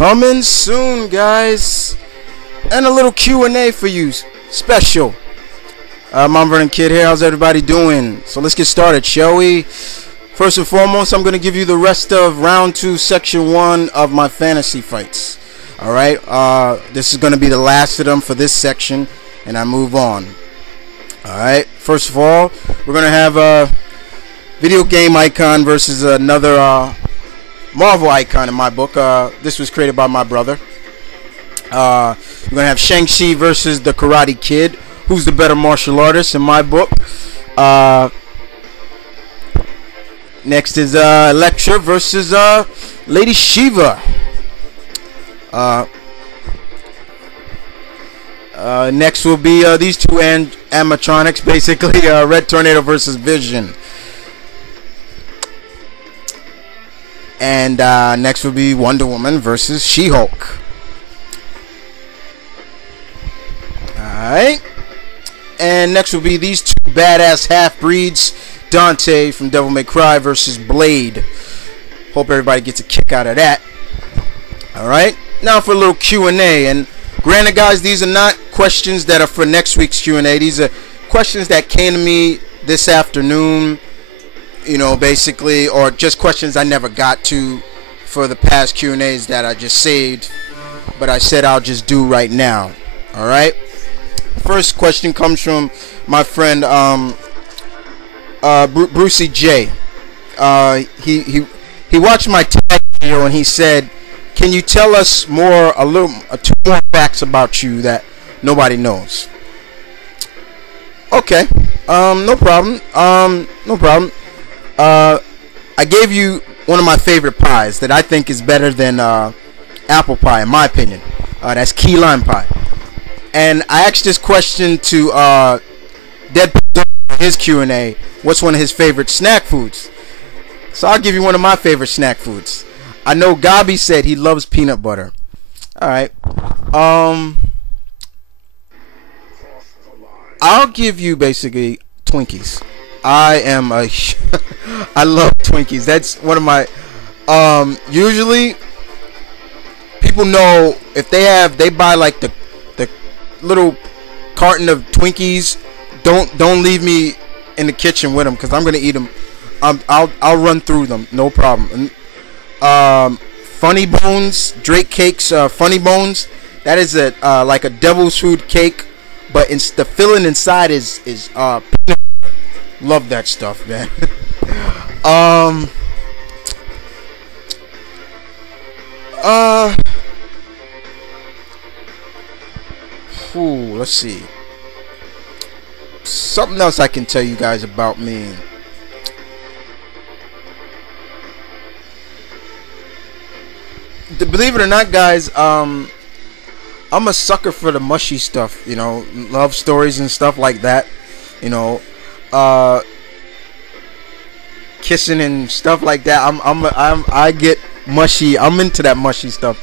Coming soon, guys, and a little Q&A for you, special. Mom Vernon Kid here. How's everybody doing? So let's get started, shall we? First and foremost, I'm going to give you the rest of round 2, section 1 of my fantasy fights. Alright, this is going to be the last of them for this section, and I move on. Alright, first of all, we're going to have a video game icon versus another Marvel icon in my book. This was created by my brother. We're going to have Shang-Chi versus the Karate Kid. Who's the better martial artist in my book? Next is Elektra versus Lady Shiva. Next will be these two animatronics, basically Red Tornado versus Vision. And next will be Wonder Woman versus She-Hulk. Alright. And next will be these two badass half-breeds, Dante from Devil May Cry versus Blade. Hope everybody gets a kick out of that. Alright. Now for a little Q&A. And granted, guys, these are not questions that are for next week's Q&A. These are questions that came to me this afternoon. You know, basically, or just questions I never got to for the past Q&As that I just saved, but I said I'll just do right now. Alright. First question comes from my friend Brucey J. He watched my tag video and he said, "Can you tell us two more facts about you that nobody knows?" Okay. No problem. No problem. I gave you one of my favorite pies that I think is better than apple pie, in my opinion. That's key lime pie. And I asked this question to Deadpool in his Q&A. What's one of his favorite snack foods? So I'll give you one of my favorite snack foods. I know Gabi said he loves peanut butter. Alright. I'll give you basically Twinkies. I love Twinkies. That's one of my usually people know if they buy like the little carton of Twinkies, don't leave me in the kitchen with them, because I'm gonna eat them. I'll run through them, no problem. Funny Bones, Drake Cakes, Funny Bones, that is like a devil's food cake, but the filling inside is peanut. Love that stuff, man. Let's see. Something else I can tell you guys about me. Believe it or not, guys, I'm a sucker for the mushy stuff. You know, love stories and stuff like that. You know, kissing and stuff like that. I get mushy. I'm into that mushy stuff.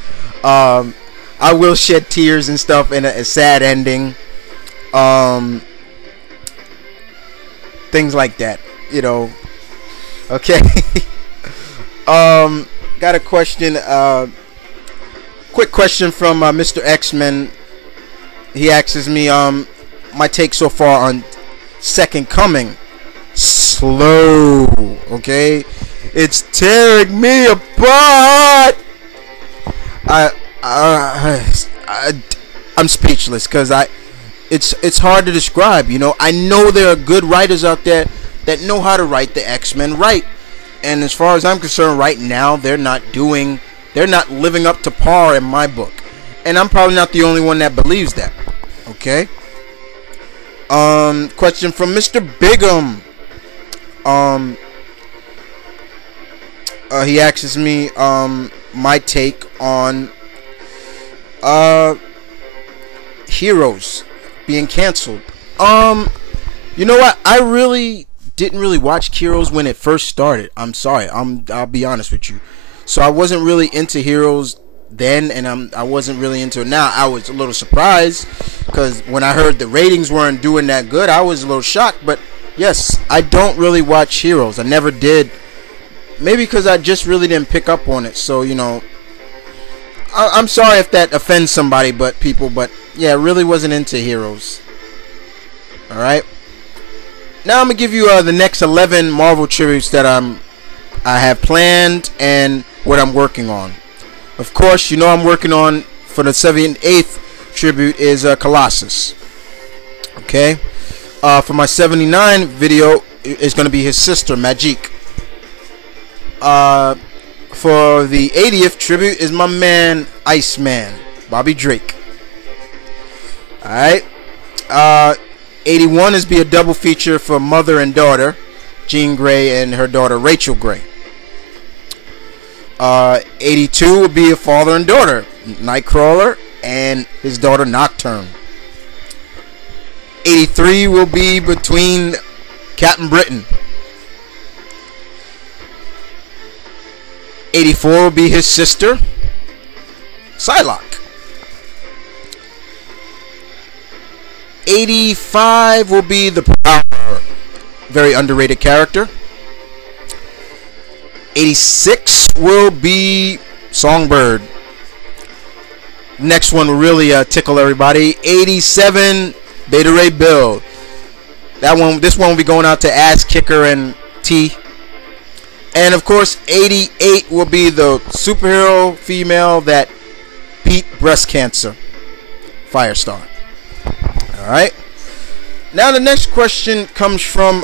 I will shed tears and stuff in a sad ending. Things like that, you know. Okay. Got a question. Quick question from Mr. X-Men. He asks me my take so far on Second Coming. Slow, okay? It's tearing me apart. I'm speechless, because it's hard to describe. You know, I know there are good writers out there that know how to write the X-Men right, and as far as I'm concerned, right now they're not living up to par in my book, and I'm probably not the only one that believes that. Okay. Question from Mr. Bigham. He asks me my take on Heroes being canceled. You know what? I didn't really watch Heroes when it first started. I'm sorry. I'll be honest with you. So I wasn't really into Heroes then, and I wasn't really into it now. I was a little surprised, because when I heard the ratings weren't doing that good, I was a little shocked. But yes, I don't really watch Heroes. I never did. Maybe because I just really didn't pick up on it. So, you know, I'm sorry if that offends somebody, but yeah, really wasn't into heroes. All right. Now I'm gonna give you the next 11 Marvel tributes that I have planned and what I'm working on. Of course, you know I'm working on for the 78th tribute is Colossus. Okay. For my 79 video is gonna be his sister Magique. For the 80th tribute is my man Iceman, Bobby Drake. Alright. 81 is be a double feature for mother and daughter, Jean Grey and her daughter Rachel Grey. 82 will be a father and daughter, Nightcrawler and his daughter Nocturne. 83 will be between Captain Britain. 84 will be his sister, Psylocke. 85 will be the Prowler, very underrated character. 86 will be Songbird. Next one will really tickle everybody. 87, Beta Ray Bill. This one will be going out to Ass Kicker and T. And of course, 88 will be the superhero female that beat breast cancer, Firestar. All right. Now the next question comes from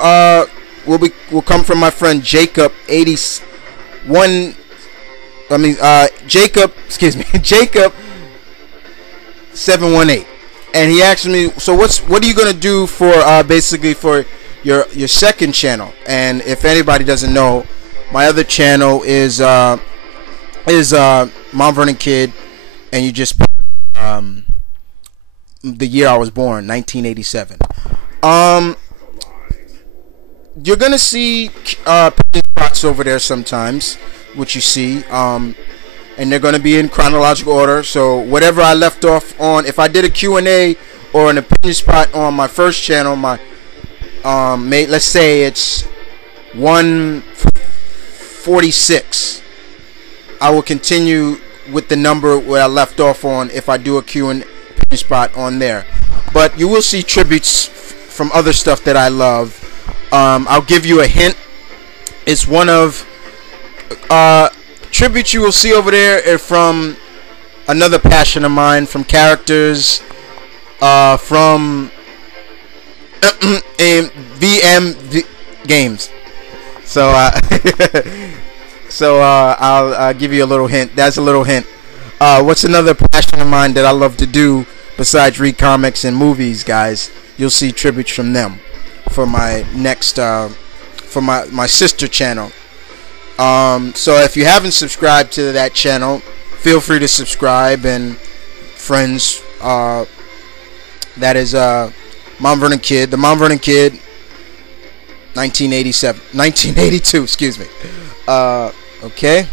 will come from my friend Jacob 81. Jacob 718, and he asked me, so what are you gonna do for basically for your second channel? And if anybody doesn't know, my other channel is Mount Vernon Kid, and you just put the year I was born, 1987. You're gonna see spots over there sometimes, which you see, and they're gonna be in chronological order. So whatever I left off on, if I did a Q&A or an opinion spot on my first channel, my let's say it's 146, I will continue with the number where I left off on if I do a Q&A spot on there. But you will see tributes from other stuff that I love. I'll give you a hint. It's one of tributes you will see over there are from another passion of mine, from characters from M.V.K games. So I'll give you a little hint. That's a little hint. What's another passion of mine that I love to do besides read comics and movies, guys? You'll see tributes from them for my next for my sister channel. So if you haven't subscribed to that channel, feel free to subscribe. And friends, that is Mount Vernon Kid, the Mount Vernon Kid, 1982, excuse me. Okay.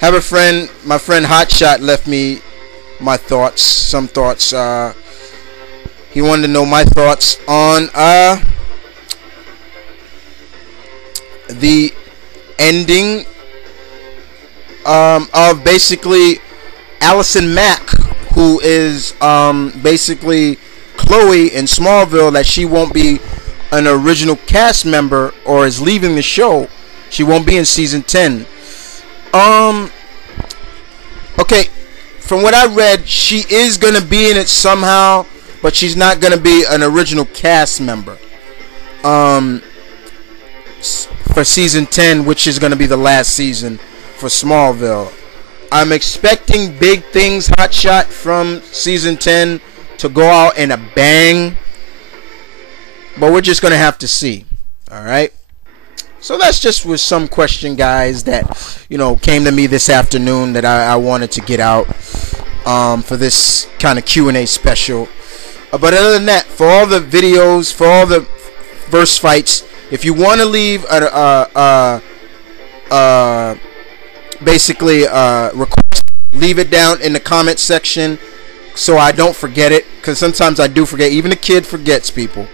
Have a friend, my friend Hotshot left me my thoughts, some thoughts. He wanted to know my thoughts on the ending of basically Allison Mack, who is basically Chloe in Smallville, that she won't be an original cast member or is leaving the show. She won't be in season 10. Okay, from what I read, she is gonna be in it somehow, but she's not gonna be an original cast member for season 10, which is gonna be the last season for Smallville. I'm expecting big things, Hotshot, from season 10 to go out in a bang, but we're just gonna have to see. All right. So that's just was some question, guys, that came to me this afternoon that I wanted to get out for this kind of Q&A special. But other than that, for all the videos, for all the verse fights, if you want to leave basically request, leave it down in the comment section so I don't forget it, because sometimes I do forget. Even a kid forgets, people.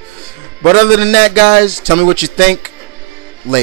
But other than that, guys, tell me what you think. Later.